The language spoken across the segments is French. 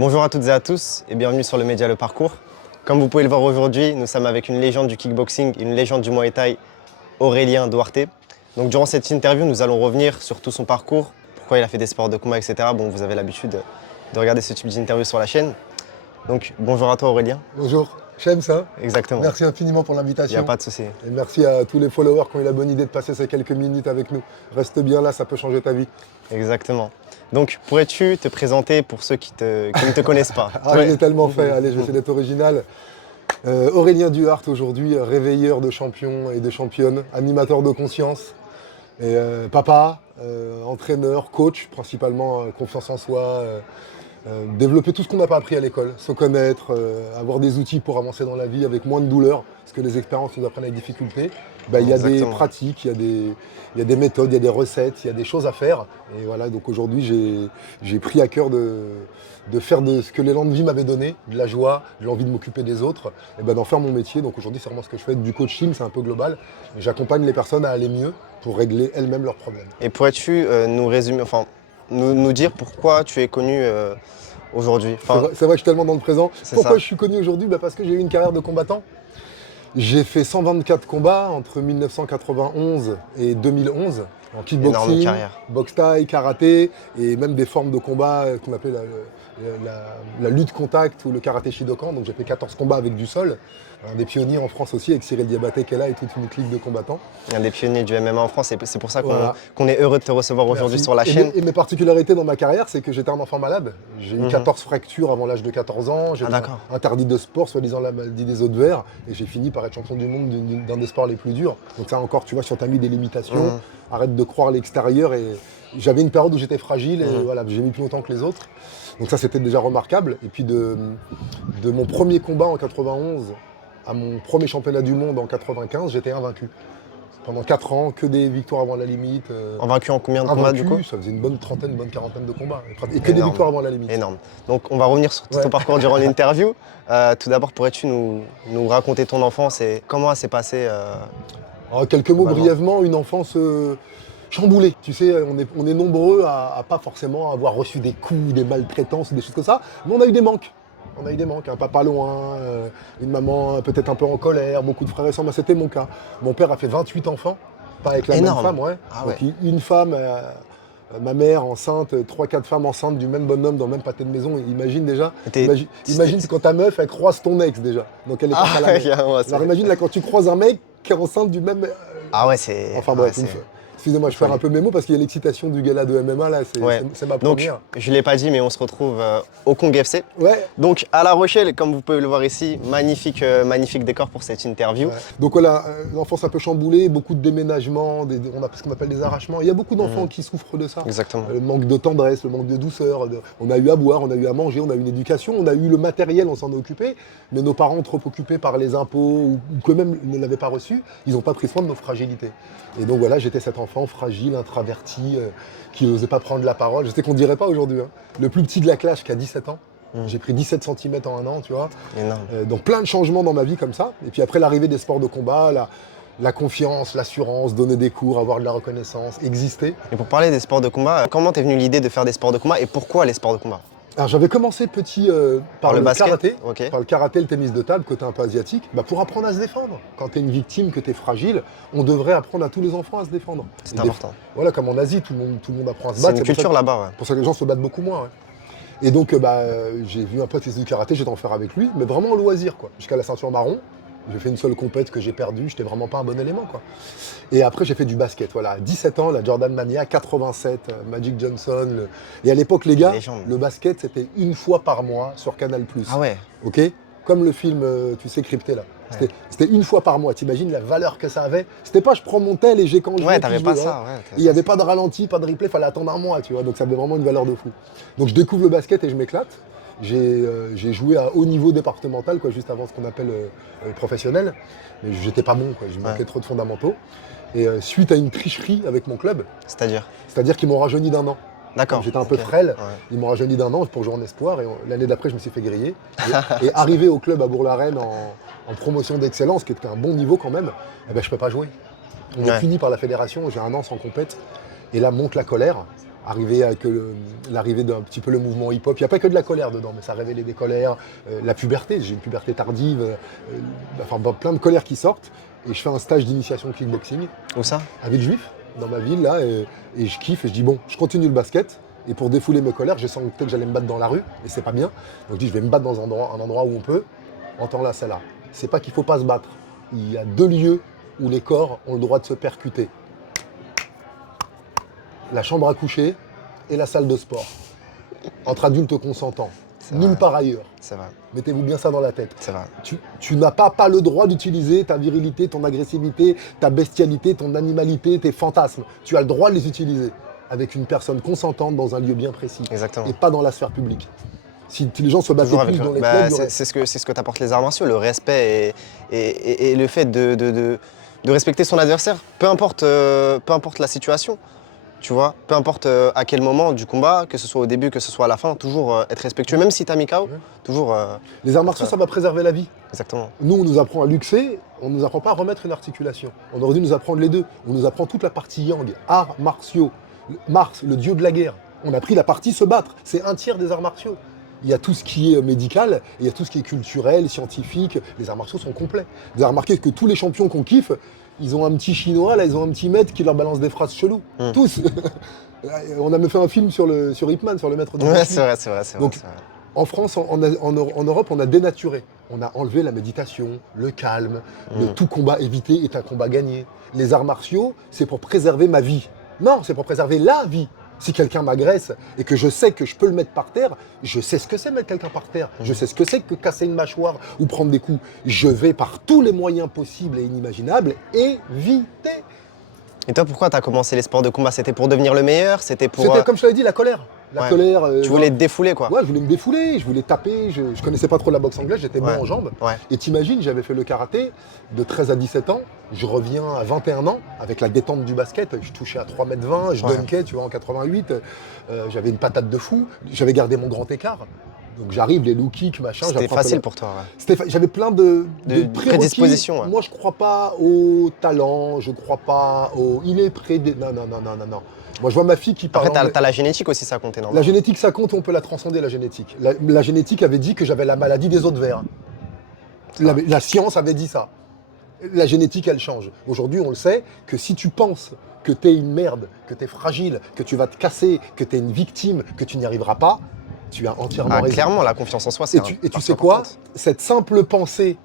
Bonjour à toutes et à tous et bienvenue sur le média Le Parcours. Comme vous pouvez le voir aujourd'hui, nous sommes avec une légende du kickboxing, une légende du Muay Thai, Aurélien Duarte. Donc durant cette interview, nous allons revenir sur tout son parcours, pourquoi il a fait des sports de combat, etc. Bon, vous avez l'habitude de regarder ce type d'interview sur la chaîne. Donc bonjour à toi Aurélien. Bonjour, j'aime ça. Exactement. Merci infiniment pour Il n'y a l'invitation. pas de souci. Et merci à tous les followers qui ont eu la bonne idée de passer ces quelques minutes avec nous. Reste bien là, ça peut changer ta vie. Exactement. Donc pourrais-tu te présenter pour ceux qui ne te connaissent pas? Ah, je l'ai tellement fait, allez, je vais essayer d'être original. Aurélien Duarte aujourd'hui, réveilleur de champions et de championnes, animateur de conscience, et, papa, entraîneur, coach, principalement confiance en soi, développer tout ce qu'on n'a pas appris à l'école, se connaître, avoir des outils pour avancer dans la vie avec moins de douleur, parce que les expériences nous apprennent avec difficulté. Il y a des Exactement. pratiques, il y a des méthodes, il y a des recettes, il y a des choses à faire. Et voilà, donc aujourd'hui, j'ai pris à cœur de faire de ce que l'élan de vie m'avait donné, de la joie, de l'envie de m'occuper des autres, et d'en faire mon métier. Donc aujourd'hui, c'est vraiment ce que je fais, du coaching, c'est un peu global. Et j'accompagne les personnes à aller mieux pour régler elles-mêmes leurs problèmes. Et pourrais-tu nous résumer, enfin, nous dire pourquoi tu es connu aujourd'hui? C'est vrai que je suis tellement dans le présent. C'est Pourquoi ça. je suis connu aujourd'hui? Parce que j'ai eu une carrière de combattant. J'ai fait 124 combats entre 1991 et 2011 en Énorme kickboxing, carrière. boxe thaï, karaté et même des formes de combat qu'on appelait la lutte contact ou le karaté Shidokan. Donc j'ai fait 14 combats avec du sol. Un des pionniers en France aussi avec Cyril Diabaté qui est là et toute une clique de combattants. Un des pionniers du MMA en France et c'est pour ça Voilà. qu'on est heureux de te recevoir aujourd'hui Merci. sur la chaîne. Et mes particularités dans ma carrière, c'est que j'étais un enfant malade. J'ai eu Mhm. 14 fractures avant l'âge de 14 ans. J'étais d'accord. interdit de sport, soi-disant la maladie des os de verre. Et j'ai fini par être champion du monde d'un des sports les plus durs. Donc ça encore, tu vois, si on t'a mis des limitations, Mhm. arrête de croire l'extérieur. Et j'avais une période où j'étais fragile et Mhm. voilà, j'ai mis plus longtemps que les autres. Donc ça, c'était déjà remarquable. Et puis de mon premier combat en 91 à mon premier championnat du monde en 95, j'étais invaincu. Pendant 4 ans, que des victoires avant la limite. Invaincu en combien de combats du coup? Ça faisait une bonne trentaine, une bonne quarantaine de combats. Et que des Énorme. victoires avant la limite. Énorme. Donc on va revenir sur tout Ouais. ton parcours durant l'interview. Tout d'abord, pourrais-tu nous raconter ton enfance et comment elle s'est passée Alors, quelques mots Vraiment. brièvement, une enfance chamboulée. Tu sais, on est nombreux à pas forcément avoir reçu des coups, des maltraitances, des choses comme ça, mais on a eu des manques. On a eu des manques, un papa loin, une maman peut-être un peu en colère, beaucoup de frères et sœurs, mais c'était mon cas. Mon père a fait 28 enfants, pas avec la Énorme. même femme, ouais. Ah ouais. Donc une femme, ma mère enceinte, 3-4 femmes enceintes du même bonhomme dans le même pâté de maison. Imagine déjà, imagine quand ta meuf, elle croise ton ex déjà. Donc elle est pas à la Ah, maison. carrément, Alors imagine là quand tu croises un mec qui est enceinte du même. Ah ouais, c'est. Enfin ouais, bref, c'est- excusez-moi, je perds un peu mes mots parce qu'il y a l'excitation du gala de MMA là, Ouais. c'est ma Donc, première. je ne l'ai pas dit, mais on se retrouve au Kong FC. Ouais. Donc, à La Rochelle, comme vous pouvez le voir ici, magnifique, magnifique décor pour cette interview. Ouais. Donc voilà, l'enfance un peu chamboulée, beaucoup de déménagements, on a ce qu'on appelle des arrachements. Il y a beaucoup d'enfants qui souffrent de ça. Exactement. Le manque de tendresse, le manque de douceur. On a eu à boire, on a eu à manger, on a eu une éducation, on a eu le matériel, on s'en est occupé. Mais nos parents, trop occupés par les impôts ou qu'eux-mêmes ne l'avaient pas reçu, ils n'ont pas pris soin de nos fragilités. Et donc voilà, j'étais cet enfant fragile, introverti, qui n'osait pas prendre la parole. Je sais qu'on ne dirait pas aujourd'hui. Hein. Le plus petit de la classe qui a 17 ans. J'ai pris 17 cm en un an, tu vois. Énorme. Donc plein de changements dans ma vie comme ça. Et puis après l'arrivée des sports de combat, la confiance, l'assurance, donner des cours, avoir de la reconnaissance, exister. Et pour parler des sports de combat, comment t'es venue l'idée de faire des sports de combat et pourquoi les sports de combat? Alors j'avais commencé petit par le le basket, karaté, ok. par le karaté, le tennis de table, côté un peu asiatique, pour apprendre à se défendre. Quand tu es une victime, que tu es fragile, on devrait apprendre à tous les enfants à se défendre. C'est Et important. Voilà, comme en Asie, tout le monde apprend à se C'est battre. une pour ça culture que- là-bas, ouais. pour ça que les gens se battent beaucoup moins. Ouais. Et donc j'ai vu un pote qui faisait du karaté, j'étais en faire avec lui, mais vraiment en loisir, quoi. Jusqu'à la ceinture marron. J'ai fait une seule compète que j'ai perdue, j'étais vraiment pas un bon élément, quoi. Et après j'ai fait du basket, voilà. À 17 ans, la Jordan Mania, 87, Magic Johnson. Et à l'époque, les gars, Légende. le basket c'était une fois par mois sur Canal+. Ah ouais. Ok. Comme le film, tu sais, Crypté là. C'était une fois par mois. T'imagines la valeur que ça avait. C'était pas je prends mon tel et j'ai quand je veux, Ouais, puis t'avais je pas veux, ça, hein. ouais. Et il n'y avait pas de ralenti, pas de replay, fallait attendre un mois, tu vois. Donc ça avait vraiment une valeur de fou. Donc je découvre le basket et je m'éclate. J'ai joué à haut niveau départemental, quoi, juste avant ce qu'on appelle professionnel. Mais j'étais pas bon, quoi. Je manquais trop de fondamentaux. Et suite à une tricherie avec mon club, c'est-à-dire qu'ils m'ont rajeuni d'1 an. D'accord. J'étais un peu ok. frêle, Ouais. ils m'ont rajeuni d'1 an pour jouer en espoir. Et l'année d'après, je me suis fait griller. Et arrivé au club à Bourg-la-Reine en promotion d'excellence, qui était un bon niveau quand même, je peux pas jouer. On est Ouais. puni par la fédération, j'ai 1 an sans compète. Et là monte la colère. Arrivé avec l'arrivée d'un petit peu le mouvement hip-hop, il n'y a pas que de la colère dedans, mais ça révélait des colères, la puberté, j'ai une puberté tardive, plein de colères qui sortent. Et je fais un stage d'initiation kickboxing. Où ça? À Villejuif, dans ma ville, là, et je kiffe, et je dis bon, je continue le basket, et pour défouler mes colères, j'ai senti que j'allais me battre dans la rue, et c'est pas bien. Donc je dis je vais me battre dans un endroit où on peut, entends-la celle-là. C'est pas qu'il faut pas se battre. Il y a 2 lieux où les corps ont le droit de se percuter. La chambre à coucher et la salle de sport. Entre adultes consentants. Nulle part ailleurs. C'est vrai. Mettez-vous bien ça dans la tête. C'est vrai. Tu n'as pas le droit d'utiliser ta virilité, ton agressivité, ta bestialité, ton animalité, tes fantasmes. Tu as le droit de les utiliser avec une personne consentante dans un lieu bien précis. Exactement. Et pas dans la sphère publique. Si les gens se battent plus dans les clubs... C'est ce que t'apporte les arts martiaux, le respect et le fait de respecter son adversaire, peu importe la situation. Tu vois, peu importe à quel moment du combat, que ce soit au début, que ce soit à la fin, toujours être respectueux, même si t'as mis KO, toujours... les arts martiaux, ça va préserver la vie. Exactement. Nous, on nous apprend à luxer, on ne nous apprend pas à remettre une articulation. On aurait dû nous apprendre les deux. On nous apprend toute la partie yang, arts martiaux. Mars, le dieu de la guerre. On a pris la partie se battre. C'est 1/3 des arts martiaux. Il y a tout ce qui est médical, et il y a tout ce qui est culturel, scientifique. Les arts martiaux sont complets. Vous avez remarqué que tous les champions qu'on kiffe, ils ont un petit chinois, là, ils ont un petit maître qui leur balance des phrases cheloues. Tous. On a même fait un film sur Ip Man, sur le maître de Ouais, c'est vrai. Donc, en France, en Europe, on a dénaturé. On a enlevé la méditation, le calme, le tout combat évité est un combat gagné. Les arts martiaux, c'est pour préserver ma vie. Non, c'est pour préserver la vie. Si quelqu'un m'agresse et que je sais que je peux le mettre par terre, je sais ce que c'est mettre quelqu'un par terre. Je sais ce que c'est que casser une mâchoire ou prendre des coups. Je vais par tous les moyens possibles et inimaginables éviter. Et toi, pourquoi t'as commencé les sports de combat? C'était pour devenir le meilleur? C'était pour... C'était comme je t'avais dit, la colère. La colère. Tu voulais te défouler, quoi. Ouais, je voulais me défouler, je voulais taper. Je connaissais pas trop la boxe anglaise, j'étais bon en jambes. Ouais. Et t'imagines, j'avais fait le karaté de 13 à 17 ans. Je reviens à 21 ans avec la détente du basket. Je touchais à 3,20 m, je dunkais, tu vois, en 88. J'avais une patate de fou. J'avais gardé mon grand écart. Donc j'arrive, les low kicks, machin. C'était facile pour toi, J'avais plein de prédispositions. Moi, je crois pas au talent, je crois pas au... Il est Non. Moi, je vois ma fille qui parle... Après, t'as la génétique aussi, ça compte énormément. La génétique, ça compte, on peut la transcender, la génétique. La génétique avait dit que j'avais la maladie des os de verre. La science avait dit ça. La génétique, elle change. Aujourd'hui, on le sait, que si tu penses que t'es une merde, que t'es fragile, que tu vas te casser, que t'es une victime, que tu n'y arriveras pas, tu as entièrement raison. Clairement, la confiance en soi, c'est... Et tu sais quoi? Cette simple pensée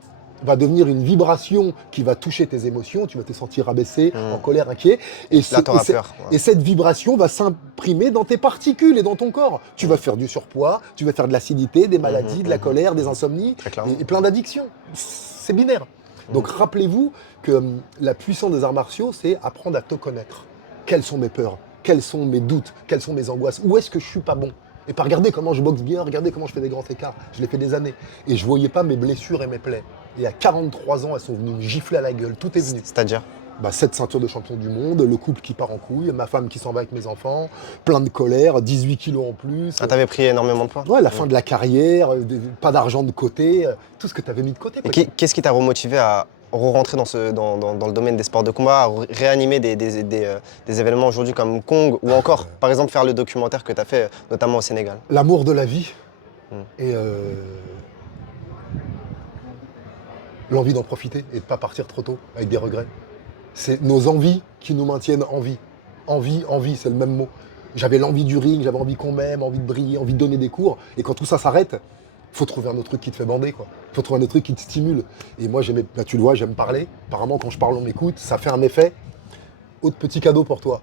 va devenir une vibration qui va toucher tes émotions, tu vas te sentir abaissé, en colère, inquiet. Et cette vibration va s'imprimer dans tes particules et dans ton corps. Tu vas faire du surpoids, tu vas faire de l'acidité, des maladies, de la colère, des insomnies et plein d'addictions. C'est binaire. Donc rappelez-vous que la puissance des arts martiaux, c'est apprendre à te connaître. Quelles sont mes peurs? Quels sont mes doutes? Quelles sont mes angoisses? Où est-ce que je suis pas bon? Et pas regarder comment je boxe bien, regarder comment je fais des grands écarts. Je l'ai fait des années. Et je voyais pas mes blessures et mes plaies. Et à 43 ans, elles sont venues me gifler à la gueule. Tout est venu. C'est-à-dire 7 ceintures de champion du monde, le couple qui part en couille, ma femme qui s'en va avec mes enfants, plein de colère, 18 kilos en plus. Ah, t'avais pris énormément de poids? Ouais, la fin de la carrière, pas d'argent de côté, tout ce que t'avais mis de côté. Et qu'est-ce qui t'a remotivé à re-rentrer dans le domaine des sports de combat, à réanimer des événements aujourd'hui comme Kong, ou encore, par exemple, faire le documentaire que t'as fait, notamment au Sénégal? L'amour de la vie et l'envie d'en profiter et de ne pas partir trop tôt avec des regrets. C'est nos envies qui nous maintiennent en vie. Envie, c'est le même mot. J'avais l'envie du ring, j'avais envie qu'on m'aime, envie de briller, envie de donner des cours. Et quand tout ça s'arrête, faut trouver un autre truc qui te fait bander, quoi. Faut trouver un autre truc qui te stimule. Et moi, tu le vois, j'aime parler. Apparemment, quand je parle, on m'écoute, ça fait un effet. Autre petit cadeau pour toi.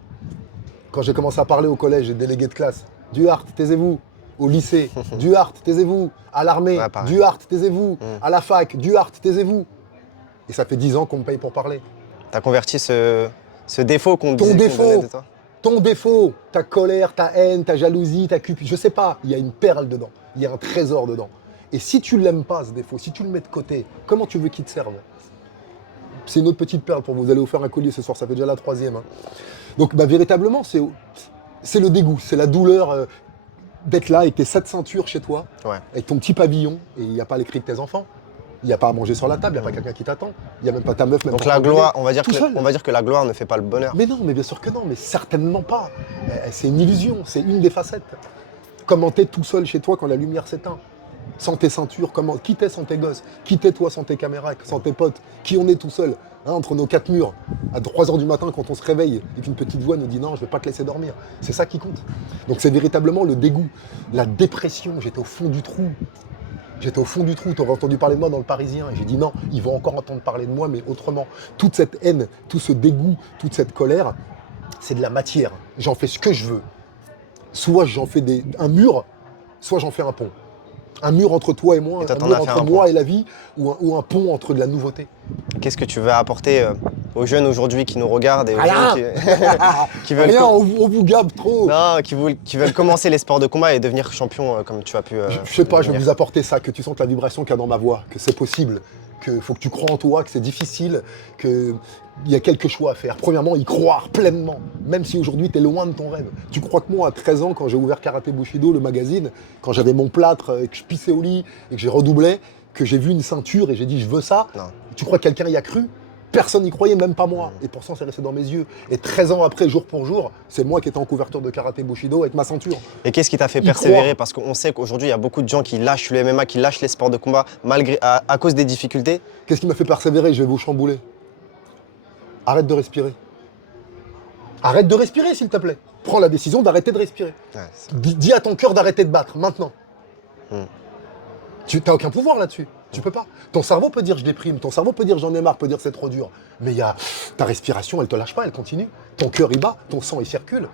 Quand j'ai commencé à parler au collège, j'ai délégué de classe. Duhart, taisez-vous. Au lycée, Duhart, taisez-vous. À l'armée, Duhart, taisez-vous. À la fac, Duhart, taisez-vous. Et ça fait 10 ans qu'on me paye pour parler. T'as converti ce défaut qu'on disait de toi? Ton défaut, ta colère, ta haine, ta jalousie, ta cupidité, je sais pas, il y a une perle dedans, il y a un trésor dedans. Et si tu l'aimes pas, ce défaut, si tu le mets de côté, comment tu veux qu'il te serve? C'est une autre petite perle pour vous. Vous allez vous faire un collier ce soir, ça fait déjà la 3e. Hein. Donc véritablement, c'est le dégoût, c'est la douleur d'être là avec tes 7 ceintures chez toi, avec ton petit pavillon, et il n'y a pas les cris de tes enfants. Il n'y a pas à manger sur la table, il n'y a pas quelqu'un qui t'attend. Il n'y a même pas ta meuf, même Donc pour la t'engueuler. gloire, on va dire Tout seul. que la gloire ne fait pas le bonheur. Mais non, mais bien sûr que non, mais certainement pas. C'est une illusion, c'est une des facettes. Comment t'es tout seul chez toi quand la lumière s'éteint? Sans tes ceintures, qui t'es sans tes gosses? Qui t'es toi sans tes caméras, sans tes potes? Qui on est tout seul, hein, entre nos quatre murs, à 3 h du matin quand on se réveille et qu'une petite voix nous dit non, je ne vais pas te laisser dormir. C'est ça qui compte. Donc c'est véritablement le dégoût, la dépression. J'étais au fond du trou. J'étais au fond du trou, tu aurais entendu parler de moi dans le Parisien. Et j'ai dit non, ils vont encore entendre parler de moi, mais autrement. Toute cette haine, tout ce dégoût, toute cette colère, c'est de la matière. J'en fais ce que je veux. Soit j'en fais un mur, soit j'en fais un pont. Un mur entre toi et moi, un mur entre moi et la vie, ou un pont entre de la nouveauté. Qu'est-ce que tu veux apporter aux jeunes aujourd'hui qui nous regardent et aux jeunes qui veulent... Rien, on vous gabe trop. Non, qui veulent commencer les sports de combat et devenir champion comme tu as pu. Je sais pas, je vais vous apporter ça, que tu sentes la vibration qu'il y a dans ma voix, que c'est possible, qu'il faut que tu crois en toi, que c'est difficile, qu'il y a quelques choix à faire. Premièrement, y croire pleinement, même si aujourd'hui tu es loin de ton rêve. Tu crois que moi, à 13 ans, quand j'ai ouvert Karaté Bushido, le magazine, quand j'avais mon plâtre et que je pissais au lit et que j'ai redoublé, que j'ai vu une ceinture et j'ai dit je veux ça, non. Tu crois que quelqu'un y a cru? Personne n'y croyait, même pas moi. Et pourtant, c'est resté dans mes yeux. Et 13 ans après, jour pour jour, c'est moi qui étais en couverture de Karaté Bushido avec ma ceinture. Et qu'est-ce qui t'a fait persévérer? Parce qu'on sait qu'aujourd'hui, il y a beaucoup de gens qui lâchent le MMA, qui lâchent les sports de combat à cause des difficultés. Qu'est-ce qui m'a fait persévérer? Je vais vous chambouler. Arrête de respirer. Arrête de respirer, s'il te plaît. Prends la décision d'arrêter de respirer. Ouais, dis à ton cœur d'arrêter de battre, maintenant. Tu n'as aucun pouvoir là-dessus. Tu peux pas. Ton cerveau peut dire je déprime, ton cerveau peut dire j'en ai marre, peut dire c'est trop dur. Mais ta respiration, elle te lâche pas, elle continue. Ton cœur il bat, ton sang il circule.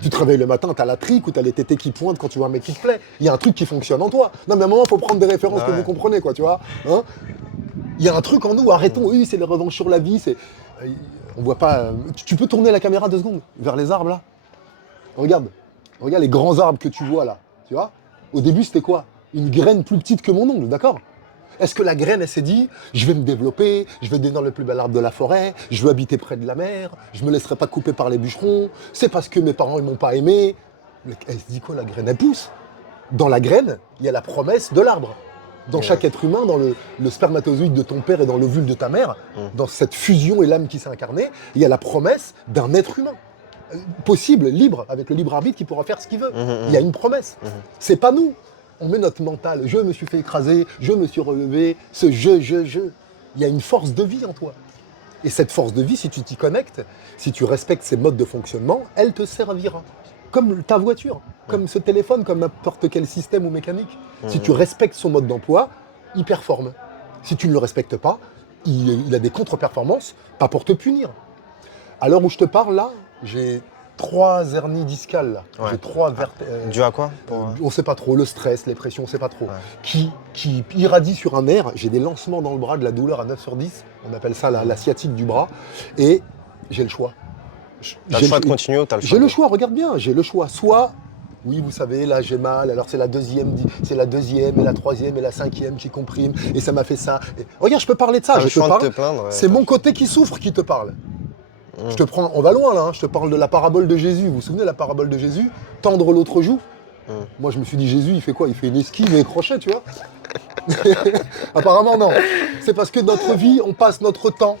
Tu te réveilles le matin, t'as la trique ou t'as les tétés qui pointent quand tu vois un mec qui te plaît. Il y a un truc qui fonctionne en toi. Non mais à un moment, il faut prendre des références que vous comprenez, quoi, tu vois. Hein, il y a un truc en nous, arrêtons, oui, c'est le revanche sur la vie, on voit pas. Tu peux tourner la caméra 2 secondes vers les arbres là. Regarde les grands arbres que tu vois là, tu vois. Au début, c'était quoi? Une graine plus petite que mon ongle, d'accord? Est-ce que la graine, elle s'est dit, je vais me développer, je vais devenir le plus bel arbre de la forêt, je veux habiter près de la mer, je me laisserai pas couper par les bûcherons, c'est parce que mes parents, ils m'ont pas aimé. Elle se dit quoi, la graine? Elle pousse. Dans la graine, il y a la promesse de l'arbre. Dans chaque être humain, dans le spermatozoïde de ton père et dans l'ovule de ta mère, dans cette fusion et l'âme qui s'est incarnée, il y a la promesse d'un être humain. Possible, libre, avec le libre arbitre qui pourra faire ce qu'il veut. Il y a une promesse. C'est pas nous. On met notre mental, je me suis fait écraser, je me suis relevé, ce je. Il y a une force de vie en toi. Et cette force de vie, si tu t'y connectes, si tu respectes ses modes de fonctionnement, elle te servira. Comme ta voiture, comme ce téléphone, comme n'importe quel système ou mécanique. Si tu respectes son mode d'emploi, il performe. Si tu ne le respectes pas, il a des contre-performances, pas pour te punir. À l'heure où je te parle, là, j'ai 3 hernies discales, là. Ouais. J'ai 3 dû à quoi on ne sait pas trop, le stress, les pressions, on ne sait pas trop. Ouais. Qui irradient sur un nerf. J'ai des lancements dans le bras, de la douleur à 9 sur 10. On appelle ça la sciatique du bras. Et j'ai le choix. T'as le choix de continuer ou t'as le choix? J'ai le choix, regarde bien, j'ai le choix. Soit, oui, vous savez, là j'ai mal, alors c'est la deuxième et la 3e et la 5e qui compriment, et ça m'a fait ça. Et, regarde, je peux parler de ça, je te parle. C'est mon côté qui souffre qui te parle. Je te prends, on va loin là, hein. Je te parle de la parabole de Jésus. Vous vous souvenez de la parabole de Jésus? Tendre l'autre joue. Moi je me suis dit, Jésus il fait quoi? Il fait une esquive et un crochet, tu vois. Apparemment non. C'est parce que notre vie, on passe notre temps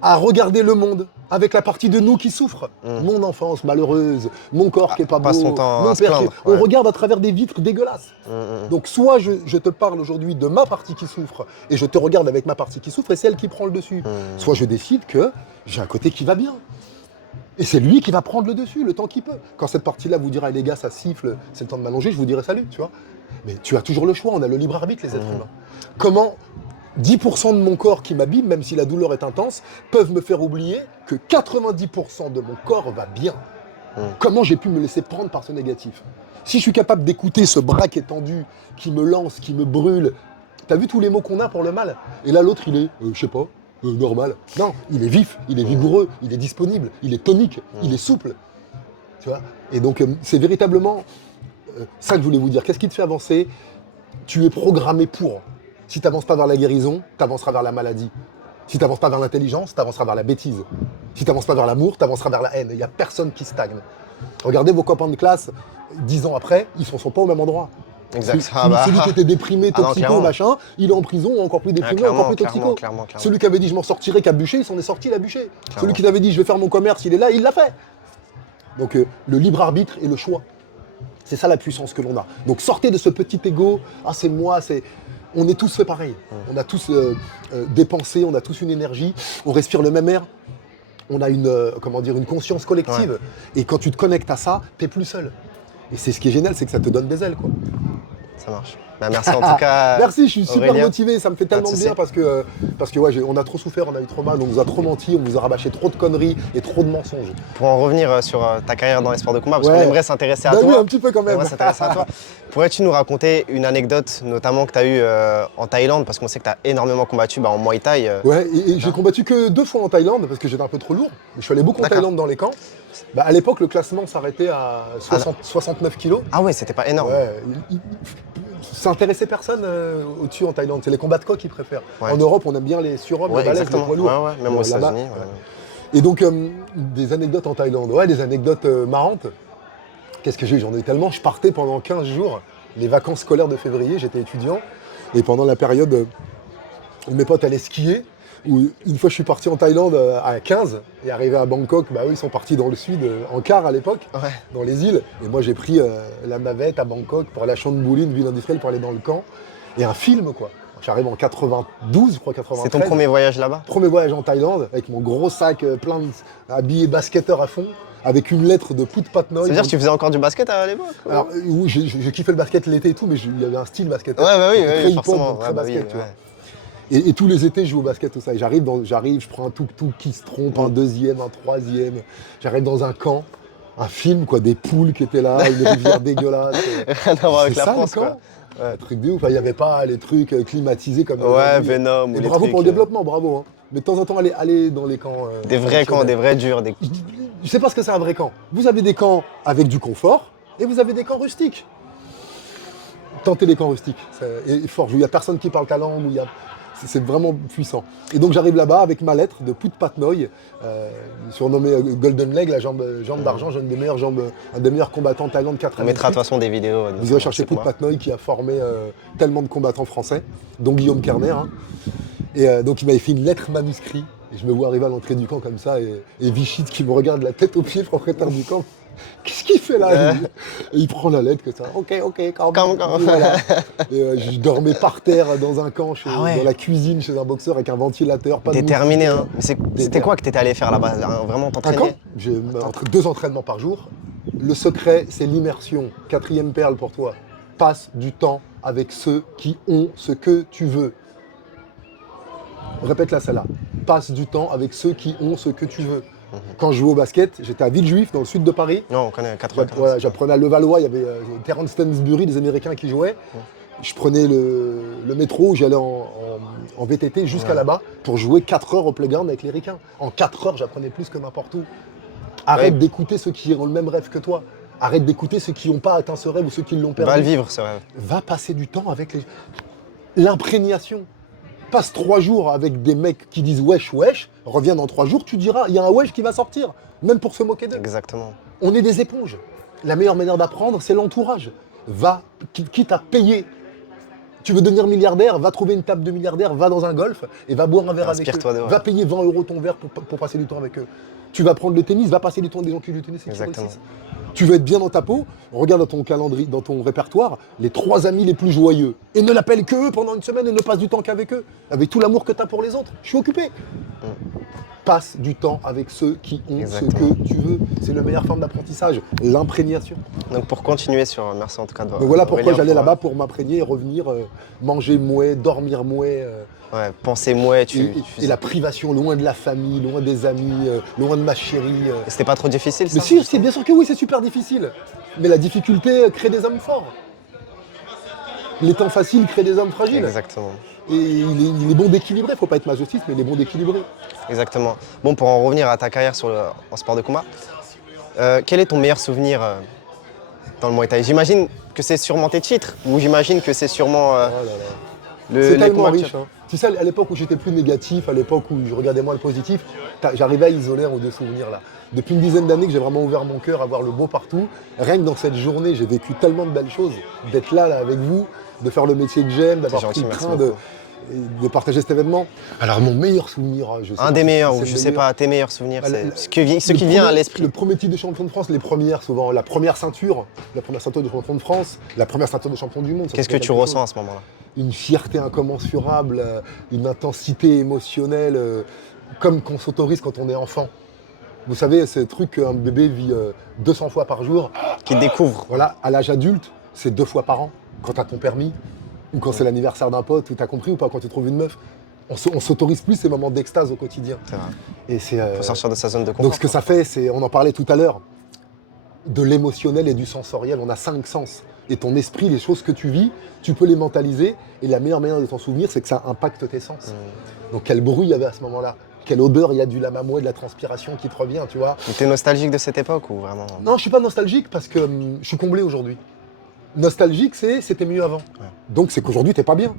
à regarder le monde avec la partie de nous qui souffre. Mon enfance malheureuse, mon corps qui est pas beau, son temps mon père qui... On regarde à travers des vitres dégueulasses. Donc soit je te parle aujourd'hui de ma partie qui souffre et je te regarde avec ma partie qui souffre et c'est elle qui prend le dessus. Soit je décide que j'ai un côté qui va bien. Et c'est lui qui va prendre le dessus le temps qu'il peut. Quand cette partie-là vous dira, les gars, ça siffle, c'est le temps de m'allonger, je vous dirai salut, tu vois. Mais tu as toujours le choix, on a le libre arbitre, les êtres humains. Comment 10% de mon corps qui m'abîme, même si la douleur est intense, peuvent me faire oublier que 90% de mon corps va bien. Comment j'ai pu me laisser prendre par ce négatif? Si je suis capable d'écouter ce bras qui est tendu, qui me lance, qui me brûle, t'as vu tous les mots qu'on a pour le mal? Et là, l'autre, il est, je sais pas, normal. Non, il est vif, il est vigoureux, il est disponible, il est tonique, il est souple. Tu vois? Et donc, c'est véritablement ça que je voulais vous dire. Qu'est-ce qui te fait avancer? Tu es programmé pour. Si tu n'avances pas vers la guérison, tu avanceras vers la maladie. Si tu n'avances pas vers l'intelligence, tu avanceras vers la bêtise. Si tu n'avances pas vers l'amour, tu avanceras vers la haine. Il n'y a personne qui stagne. Regardez vos copains de classe, 10 ans après, ils ne sont pas au même endroit. Exact. Celui qui était déprimé, Ah non, toxico, clairement. machin, il est en prison, encore plus déprimé, encore plus toxico. Clairement. Celui qui avait dit je m'en sortirai, qui a bûché, il s'en est sorti, il a bûché. Celui qui avait dit je vais faire mon commerce, il est là, il l'a fait. Donc le libre arbitre et le choix. C'est ça la puissance que l'on a. Donc sortez de ce petit ego, ah c'est moi, c'est... On est tous fait pareil. On a tous des pensées, on a tous une énergie, on respire le même air. On a une conscience collective. Ouais. Et quand tu te connectes à ça, t'es plus seul. Et c'est ce qui est génial, c'est que ça te donne des ailes, quoi. Ça marche. Bah, merci en tout cas. Merci, je suis super Aurélien. motivé, ça me fait tellement de bien parce que ouais, on a trop souffert, on a eu trop mal, on nous a trop menti, on nous a rabâché trop de conneries et trop de mensonges. Pour en revenir sur ta carrière dans les sports de combat, parce qu'on aimerait s'intéresser à toi. Oui, un petit peu quand même. On aimerait s'intéresser à toi. Pourrais-tu nous raconter une anecdote, notamment que tu as eue en Thaïlande, parce qu'on sait que tu as énormément combattu en Muay Thai. Ouais, et j'ai combattu que 2 fois en Thaïlande parce que j'étais un peu trop lourd. Je suis allé beaucoup en Thaïlande dans les camps. Bah, à l'époque, le classement s'arrêtait à 69 kilos. Ah ouais, c'était pas énorme. Ouais, ça intéressait personne au-dessus en Thaïlande. C'est les combats de coq qu'ils préfèrent. Ouais. En Europe, on aime bien les surhommes, les balèzes, les poids lourds. Ouais, même aux États-Unis. Et donc, des anecdotes en Thaïlande. Ouais, des anecdotes marrantes. Qu'est-ce que j'ai eu? J'en ai eu tellement. Je partais pendant 15 jours, les vacances scolaires de février, j'étais étudiant. Et pendant la période où mes potes allaient skier, où une fois je suis parti en Thaïlande à 15 et arrivé à Bangkok, bah eux ils sont partis dans le sud en car à l'époque, dans les îles. Et moi j'ai pris la navette à Bangkok pour aller à Chonburi, une ville industrielle, pour aller dans le camp. Et un film quoi. J'arrive en 92, je crois 93. C'est ton premier voyage là-bas? Premier voyage en Thaïlande, avec mon gros sac plein d'habillés basketteur à fond, avec une lettre de Put Patnoy. C'est-à-dire que tu faisais encore du basket à l'époque? Alors oui, j'ai kiffé le basket l'été et tout, mais il y avait un style basketteur. Ouais, bah oui, très forcément. très basket, tu vois. Et tous les étés, je joue au basket, tout ça. Et j'arrive, je prends un tuk-tuk qui se trompe, un deuxième, un troisième. J'arrive dans un camp, un film, quoi, des poules qui étaient là, une rivière dégueulasse. Rien à voir avec la France, quoi. Ouais, truc de ouf. Il n'y avait pas les trucs climatisés comme... Venom. Et bravo pour le développement, bravo. Hein. Mais de temps en temps, aller dans les camps... des vrais camps, des vrais durs. Je sais pas ce que c'est un vrai camp. Vous avez des camps avec du confort et vous avez des camps rustiques. Tentez les camps rustiques. C'est fort. Il n'y a personne qui parle ta langue, où il y a... C'est vraiment puissant. Et donc j'arrive là-bas avec ma lettre de Put Patnoy, surnommé Golden Leg, la jambe d'argent, un des meilleurs combattants de Thaïlande 4 années. On mettra de toute façon des vidéos. Vous allez chercher Put Patnoy qui a formé tellement de combattants français, dont Guillaume Kerner. Hein. Et donc il m'avait fait une lettre manuscrite. Et je me vois arriver à l'entrée du camp comme ça, et Vichy qui me regarde la tête aux pieds, le propriétaire du camp. Qu'est-ce qu'il fait là? Et il prend la lettre comme ça. Ok, calme. Voilà. Et je dormais par terre dans un camp, dans la cuisine chez un boxeur avec un ventilateur. Pas déterminé, hein. C'était quoi que t'étais allé faire là-bas? Vraiment t'entraîner? J'ai 2 entraînements par jour. Le secret, c'est l'immersion. 4e perle pour toi. Passe du temps avec ceux qui ont ce que tu veux. Répète-la celle-là. Passe du temps avec ceux qui ont ce que tu veux. Quand je jouais au basket, j'étais à Villejuif, dans le sud de Paris. Non, on connaît 95. J'apprenais à Levallois, il y avait Terence Stansbury, des Américains qui jouaient. Je prenais le métro, j'allais en VTT jusqu'à là-bas pour jouer 4 heures au playground avec les ricains. En 4 heures, j'apprenais plus que n'importe où. Arrête d'écouter ceux qui ont le même rêve que toi. Arrête d'écouter ceux qui n'ont pas atteint ce rêve ou ceux qui l'ont perdu. Va le vivre, ce rêve. Va passer du temps avec l'imprégnation. Passe 3 jours avec des mecs qui disent wesh, reviens dans 3 jours, tu diras, il y a un wesh qui va sortir, même pour se moquer d'eux. Exactement. On est des éponges. La meilleure manière d'apprendre, c'est l'entourage. Va, quitte à payer. Tu veux devenir milliardaire, va trouver une table de milliardaire, va dans un golf et va boire un verre avec eux. Va payer 20 € ton verre pour passer du temps avec eux. Tu vas prendre le tennis, va passer du temps avec des gens qui jouent du tennis et qui réussissent. Tu veux être bien dans ta peau, regarde dans ton calendrier, dans ton répertoire, les 3 amis les plus joyeux. Et ne l'appelle que eux pendant une semaine et ne passe du temps qu'avec eux. Avec tout l'amour que tu as pour les autres. Je suis occupé. Passe du temps avec ceux qui ont ce que tu veux. C'est la meilleure forme d'apprentissage, l'imprégnation. Donc pour continuer sur... Merci en tout cas de... Donc voilà pourquoi j'allais là-bas pour m'imprégner et revenir, manger mouais, dormir mouais. Penser mouais, et la privation, loin de la famille, loin des amis, loin de ma chérie. Et c'était pas trop difficile ça? Mais si, c'est bien sûr que oui, c'est super difficile. Mais la difficulté crée des hommes forts. Les temps faciles créent des hommes fragiles. Exactement. Et il est bon d'équilibrer, faut pas être masochiste, mais il est bon d'équilibrer. Exactement. Bon, pour en revenir à ta carrière en sport de combat, quel est ton meilleur souvenir dans le Muay Thai? J'imagine que c'est sûrement tes titres, ou j'imagine que c'est sûrement... C'est les tellement combats riche. Hein. Tu sais, à l'époque où j'étais plus négatif, à l'époque où je regardais moins le positif, j'arrivais à isoler un ou deux souvenirs là. Depuis une dizaine d'années que j'ai vraiment ouvert mon cœur à voir le beau partout. Rien que dans cette journée, j'ai vécu tellement de belles choses. D'être là avec vous, de faire le métier que j'aime, d'avoir pris gentil, le merci train beaucoup. de partager cet événement. Alors mon meilleur souvenir, je sais Un pas des si meilleurs, c'est ou le je sais meilleur. pas, tes meilleurs souvenirs, Ah, c'est ce qui vient à l'esprit. Le premier titre de champion de France, les premières souvent, la première ceinture de champion de France, la première ceinture de champion du monde. ça, Qu'est-ce que c'était tu quelque ressens chose. à ce moment-là? Une fierté incommensurable, une intensité émotionnelle, comme qu'on s'autorise quand on est enfant. Vous savez, ce truc qu'un bébé vit 200 fois par jour, Qui découvre. voilà, à l'âge adulte, c'est 2 fois par an, quand tu as ton permis, ou quand c'est l'anniversaire d'un pote, ou t'as compris ou pas, quand tu trouves une meuf. On s'autorise plus ces moments d'extase au quotidien. C'est vrai. Et c'est, Faut sortir de sa zone de confort. donc ce que ça fait, c'est, on en parlait tout à l'heure, de l'émotionnel et du sensoriel. On a 5 sens. Et ton esprit, les choses que tu vis, tu peux les mentaliser. Et la meilleure manière de t'en souvenir, c'est que ça impacte tes sens. Donc quel bruit il y avait à ce moment-là. Quelle odeur il y a du lamamois et de la transpiration qui te revient, tu vois. T'es nostalgique de cette époque ou vraiment? Non, je suis pas nostalgique parce que je suis comblé aujourd'hui. Nostalgique, c'était mieux avant. Ouais. Donc c'est qu'aujourd'hui, t'es pas bien.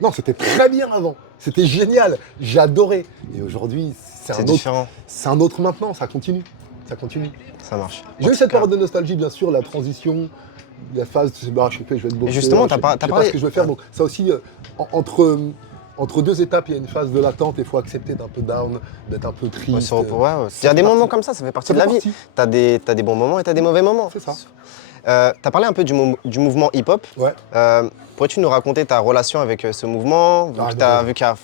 Non, c'était très bien avant. C'était génial. J'adorais. Et aujourd'hui, C'est c'est différent. un autre maintenant. Ça continue. Ça continue. Ça marche. J'ai eu cette période de nostalgie, bien sûr, la transition, la phase, je sais pas, je vais être boxeur, justement, je sais t'as pas parlé- ce que je vais faire. Donc ça aussi, entre deux étapes, il y a une phase de l'attente et il faut accepter d'être un peu down, d'être un peu triste. Ouais, se reposer, ouais. Il y a des moments comme ça fait partie de la vie. T'as des bons moments et t'as des mauvais moments. C'est ça. T'as parlé un peu du mouvement hip-hop. Ouais. Pourrais-tu nous raconter ta relation avec ce mouvement? Vu qu'il y a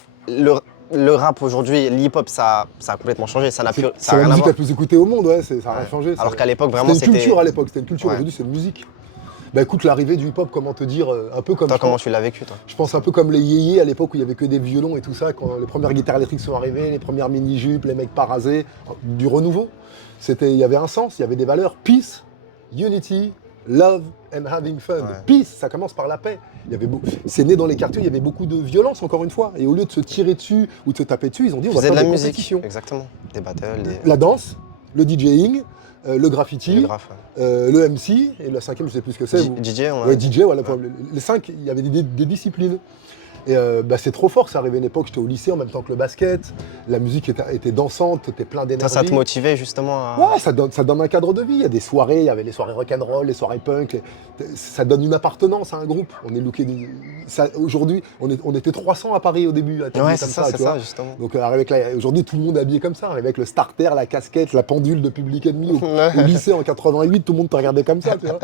le rap aujourd'hui, l'hip-hop, ça a complètement changé. Ça n'a plus, ça C'est a la rien à musique voir. la plus écoutée au monde, ouais, ça n'a rien Ouais. changé. Alors qu'à l'époque, vraiment, c'était une c'était. culture à l'époque, c'était une culture. Ouais. Aujourd'hui, c'est une musique. Bah écoute, l'arrivée du hip-hop, comment te dire, un peu comme. Toi, comment tu l'as vécu, toi? Je pense un peu comme les yéyés à l'époque où il y avait que des violons et tout ça, quand les premières guitares électriques sont arrivées, les premières mini-jupes, les mecs pas rasés, du renouveau. Il y avait un sens, il y avait des valeurs. Peace, unity, love and having fun. Ouais. Peace, ça commence par la paix. C'est né dans les quartiers, il y avait beaucoup de violence encore une fois. Et au lieu de se tirer dessus ou de se taper dessus, ils ont dit on Tu va faisais faire de la des musique. compétitions. Exactement. Des battles, La danse, le DJing, le graffiti, le graphe. le MC, et la cinquième, je sais plus ce que c'est. DJ, on a. Ouais, DJ, voilà. Les 5, il y avait des disciplines. Et c'est trop fort, c'est arrivé à une époque, j'étais au lycée en même temps que le basket, la musique était dansante, t'étais plein d'énergie. Ça te motivait justement à. Ouais, ça donne un cadre de vie, il y a des soirées, il y avait les soirées rock'n'roll, les soirées punk, ça donne une appartenance à un groupe. On est looké, aujourd'hui, on était 300 à Paris au début, à Ouais, comme c'est ça, ça, tu vois. justement. Donc aujourd'hui, tout le monde est habillé comme ça, avec le starter, la casquette, la pendule de Public Enemy. Au lycée en 88, tout le monde te regardait comme ça, tu vois.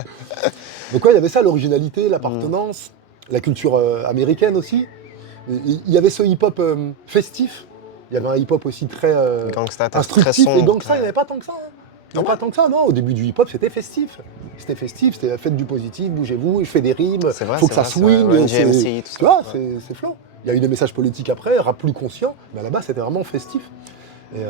Donc ouais, il y avait ça, l'originalité, l'appartenance, la culture américaine aussi. Il y avait ce hip-hop festif, il y avait un hip-hop aussi très Gangsta, très instructif, sombre. et gangsta, il n'y avait pas tant que ça. Hein. Il n'y avait pas tant que ça, non. Au début du hip-hop, c'était festif. C'était faites du positif, bougez-vous, je fais des rimes, C'est vrai, faut que ça c'est vrai, swing. Run DMC, tout ça. Tu vois, Ouais. c'est flow. Il y a eu des messages politiques après, rap plus conscient, mais là-bas, c'était vraiment festif. Et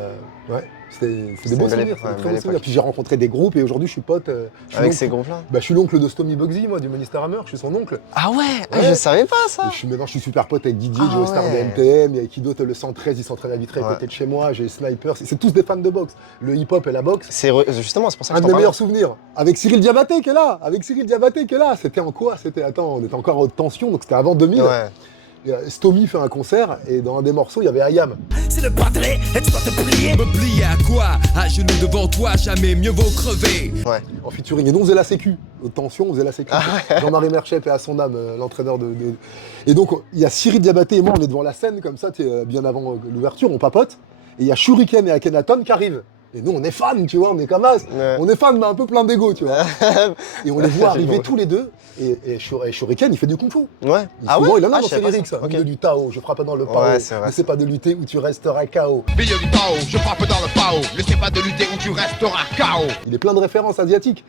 ouais, c'est des bons une belle souvenirs, c'est époque, des ouais, très belle bons souvenirs. époque. Puis j'ai rencontré des groupes et aujourd'hui, je suis pote. Avec ces groupes-là. Je suis l'oncle de Stomy Bugsy, moi, du Minister Hammer, je suis son oncle. Ah ouais, Ouais. je savais pas ça. Et maintenant, je suis super pote avec Didier, Ah Joe Star de ouais. NTM, il y a qui d'autre, le 113, il s'entraîne à Vitré à Ouais. côté de chez moi, j'ai Sniper, c'est tous des fans de boxe. Le hip-hop et la boxe. Justement, c'est pour ça que Un je de t'en mes parle. meilleurs souvenirs. Avec Cyril Diabaté qui est là. C'était en quoi? Attends, on était encore en haute tension, donc c'était avant 2000. Ouais. Et, Stomy fait un concert et dans un des morceaux, il y avait Ayam. C'est le padré et tu dois te plier. Me plier à quoi? À genoux devant toi, jamais mieux vaut crever. Ouais. En featuring. Et nous, on faisait la sécu. Haute tension, on faisait la sécu. Ah Jean-Marie Merchep et à son âme, l'entraîneur de. Et donc, il y a Cyril Diabaté et moi, on est devant la scène, comme ça, bien avant l'ouverture, on papote. Et il y a Shuriken et Akhenaton qui arrivent. Et nous, on est fans, tu vois, on est comme as. Ouais. On est fans, mais un peu plein d'ego, tu vois. Et on les voit arriver tous les deux. Et Shuriken, il fait du kung-fu. Ouais. Souvent, il en a Ah, dans je ses savais pas lyrics, ça. Ok. Milieu du Tao, je frappe dans le Pao. Ouais, c'est vrai. N'essaie pas de lutter ou tu resteras KO. Milieu du Tao, je frappe dans le Pao. N'essaie pas de lutter ou tu resteras KO. Il est plein de références asiatiques.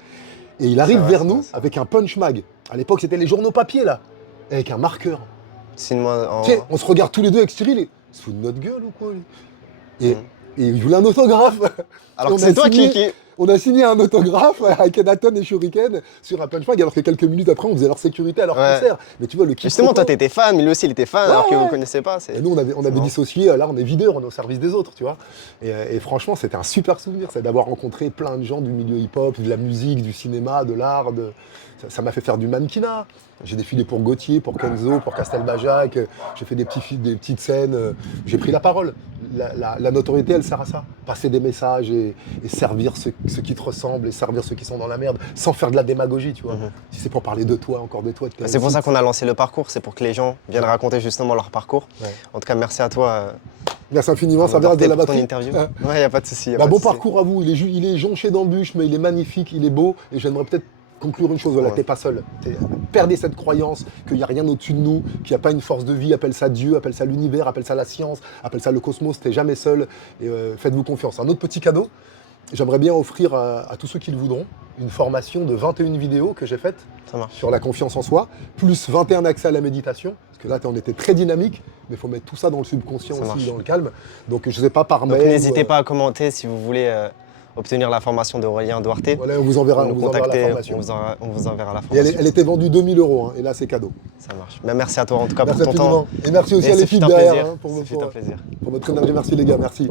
Et il arrive vrai, vers c'est nous vrai, c'est avec un punch mag. À l'époque, c'était les journaux papier, là. Avec un marqueur. Signe-moi en. Tiens, on se regarde tous les deux avec Cyril et... Se fout de notre gueule ou quoi, lui? Et Et il voulait un autographe. Alors On que a c'est toi signé- qui... On a signé un autographe avec Nathan et Shuriken sur un punchbag, alors que quelques minutes après, on faisait leur sécurité à leur Ouais. concert. Mais tu vois, le kiff. Justement, toi, t'étais fan, mais lui aussi, il était fan, Ouais, alors que ouais. vous connaissez pas. Et nous, on avait marrant. dissocié, là, on est videur, on est au service des autres, tu vois. Et franchement, c'était un super souvenir, ça, d'avoir rencontré plein de gens du milieu hip-hop, de la musique, du cinéma, de l'art. Ça m'a fait faire du mannequinat. J'ai défilé pour Gauthier, pour Kenzo, pour Castelbajac. J'ai fait des petites scènes. J'ai pris la parole. La notoriété, elle sert à ça. Passer des messages et servir ceux qui te ressemblent et servir ceux qui sont dans la merde, sans faire de la démagogie, tu vois. Mhm. Si c'est pour parler de toi, encore de toi. C'est pour ça qu'on a lancé le parcours, c'est pour que les gens viennent raconter justement leur parcours. Ouais. En tout cas, merci à toi. Merci infiniment, ça Duarte, verra de la pour ton batterie. interview. Ouais, y a pas de souci. Bon parcours à vous, il est jonché d'embûches, mais il est magnifique, il est beau, et j'aimerais peut-être conclure une chose, voilà, Ouais. t'es pas seul. Perdez cette croyance qu'il n'y a rien au-dessus de nous, qu'il n'y a pas une force de vie, appelle ça Dieu, appelle ça l'univers, appelle ça la science, appelle ça le cosmos, t'es jamais seul, et faites-vous confiance. Un autre petit cadeau, j'aimerais bien offrir à tous ceux qui le voudront une formation de 21 vidéos que j'ai faites Ça marche. sur la confiance en soi, plus 21 accès à la méditation, parce que là on était très dynamique, mais il faut mettre tout ça dans le subconscient Ça aussi, marche. dans le calme. Donc je sais pas par Donc mail. n'hésitez pas à commenter si vous voulez obtenir la formation d'Aurélien Duarte. Voilà, on vous enverra, Vous on nous vous enverra la contactez, formation. on vous enverra la Et formation. elle était vendue 2000 €, hein, et là c'est cadeau. Ça marche. Mais merci à toi en tout cas Merci pour ton temps. infiniment. Et merci aussi Et à ce l'équipe fut un derrière plaisir. hein, pour Ce fut un plaisir. votre énergie. Merci les gars, merci.